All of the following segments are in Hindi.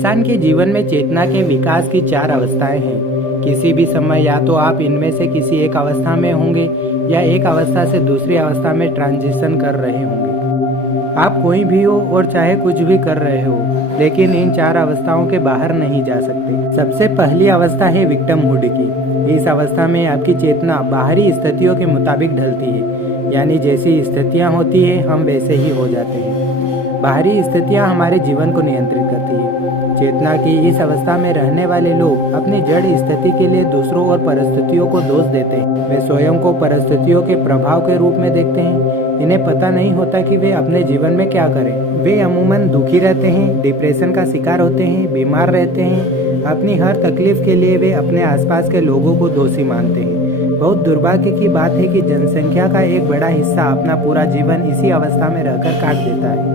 इंसान के जीवन में चेतना के विकास की 4 अवस्थाएं हैं। किसी भी समय या तो आप इनमें से किसी एक अवस्था में होंगे या एक अवस्था से दूसरी अवस्था में ट्रांजिशन कर रहे होंगे। आप कोई भी हो और चाहे कुछ भी कर रहे हो, लेकिन इन 4 अवस्थाओं के बाहर नहीं जा सकते। सबसे पहली अवस्था है विक्टिमहुड की। इस अवस्था में आपकी चेतना बाहरी स्थितियों के मुताबिक ढलती है, यानी जैसी स्थितियाँ होती है हम वैसे ही हो जाते हैं। बाहरी स्थितियाँ हमारे जीवन को नियंत्रित करती है। चेतना की इस अवस्था में रहने वाले लोग अपनी जड़ स्थिति के लिए दूसरों और परिस्थितियों को दोष देते हैं। वे स्वयं को परिस्थितियों के प्रभाव के रूप में देखते हैं। इन्हें पता नहीं होता कि वे अपने जीवन में क्या करें। वे अमूमन दुखी रहते हैं, डिप्रेशन का शिकार होते हैं, बीमार रहते हैं। अपनी हर तकलीफ के लिए वे अपने आसपास के लोगों को दोषी मानते हैं। बहुत दुर्भाग्य की बात है कि जनसंख्या का एक बड़ा हिस्सा अपना पूरा जीवन इसी अवस्था में रहकर काट देता है।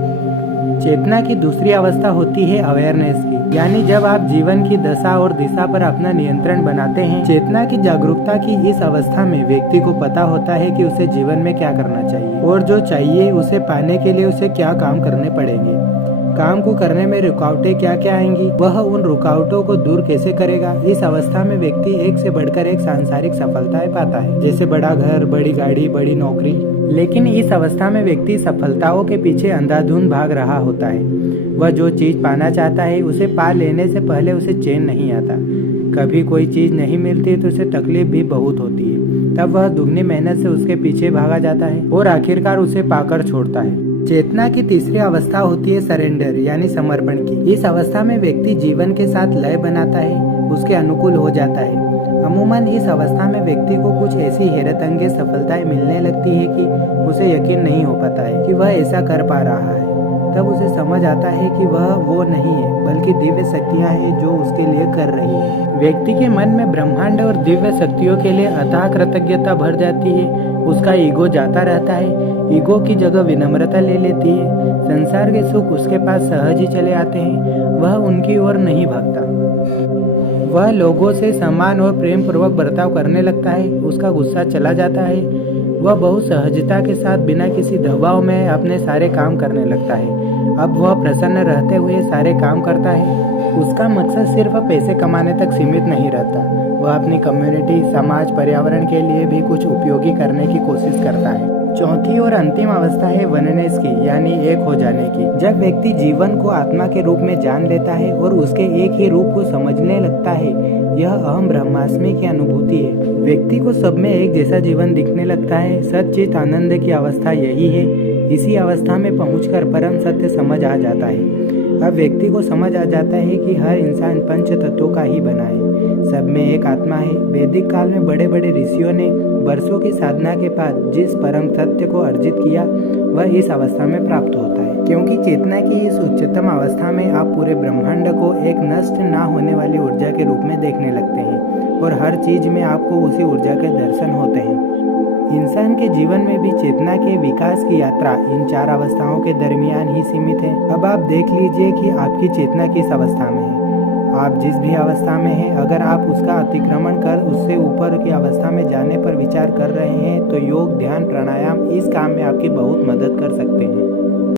चेतना की दूसरी अवस्था होती है अवेयरनेस की, यानी जब आप जीवन की दशा और दिशा पर अपना नियंत्रण बनाते हैं। चेतना की जागरूकता की इस अवस्था में व्यक्ति को पता होता है कि उसे जीवन में क्या करना चाहिए और जो चाहिए उसे पाने के लिए उसे क्या काम करने पड़ेंगे। काम को करने में रुकावटें क्या क्या आएंगी, वह उन रुकावटों को दूर कैसे करेगा। इस अवस्था में व्यक्ति एक से बढ़कर एक सांसारिक सफलताएं पाता है, जैसे बड़ा घर, बड़ी गाड़ी, बड़ी नौकरी। लेकिन इस अवस्था में व्यक्ति सफलताओं के पीछे अंधाधुंध भाग रहा होता है। वह जो चीज पाना चाहता है उसे पा लेने से पहले उसे चैन नहीं आता। कभी कोई चीज नहीं मिलती तो उसे तकलीफ भी बहुत होती है। तब वह दुगनी मेहनत से उसके पीछे भागा जाता है और आखिरकार उसे पाकर छोड़ता है। चेतना की तीसरी अवस्था होती है सरेंडर, यानी समर्पण की। इस अवस्था में व्यक्ति जीवन के साथ लय बनाता है, उसके अनुकूल हो जाता है। अमूमन इस अवस्था में व्यक्ति को कुछ ऐसी हैरतअंगेज सफलताएं मिलने लगती है कि उसे यकीन नहीं हो पाता है कि वह ऐसा कर पा रहा है। तब उसे समझ आता है कि वह वो नहीं है, बल्कि दिव्य शक्तियां हैं जो उसके लिए कर रही है। व्यक्ति के मन में ब्रह्मांड और दिव्य शक्तियों के लिए अथाह कृतज्ञता भर जाती है। उसका ईगो जाता रहता है। ईगो की जगह विनम्रता ले लेती है। संसार के सुख उसके पास सहज ही चले आते हैं। वह उनकी ओर नहीं भागता। वह लोगों से सम्मान और प्रेम पूर्वक बर्ताव करने लगता है। उसका गुस्सा चला जाता है। वह बहुत सहजता के साथ बिना किसी दबाव में अपने सारे काम करने लगता है। अब वह प्रसन्न रहते हुए सारे काम करता है। उसका मकसद सिर्फ पैसे कमाने तक सीमित नहीं रहता। वह अपनी कम्युनिटी, समाज, पर्यावरण के लिए भी कुछ उपयोगी करने की कोशिश करता है। चौथी और अंतिम अवस्था है वननेस की, यानी एक हो जाने की। जब व्यक्ति जीवन को आत्मा के रूप में जान लेता है और उसके एक ही रूप को समझने लगता है, यह अहम ब्रह्मास्मि की अनुभूति है। व्यक्ति को सब में एक जैसा जीवन दिखने लगता है। सच्चित आनंद की अवस्था यही है। इसी अवस्था में पहुंचकर परम सत्य समझ आ जाता है। अब व्यक्ति को समझ आ जाता है कि हर इंसान पंच तत्वों का ही बना है। सब में एक आत्मा है। वैदिक काल में बड़े बड़े ऋषियों ने वर्षों की साधना के बाद जिस परम सत्य को अर्जित किया, वह इस अवस्था में प्राप्त होता है। क्योंकि चेतना की इस उच्चतम अवस्था में आप पूरे ब्रह्मांड को एक नष्ट ना होने वाली ऊर्जा के रूप में देखने लगते हैं और हर चीज में आपको उसी ऊर्जा के दर्शन होते हैं। इंसान के जीवन में भी चेतना के विकास की यात्रा इन 4 अवस्थाओं के दरमियान ही सीमित है। अब आप देख लीजिए कि आपकी चेतना किस अवस्था में है। आप जिस भी अवस्था में हैं, अगर आप उसका अतिक्रमण कर उससे ऊपर की अवस्था में जाने पर विचार कर रहे हैं तो योग, ध्यान, प्राणायाम इस काम में आपकी बहुत मदद कर सकते हैं।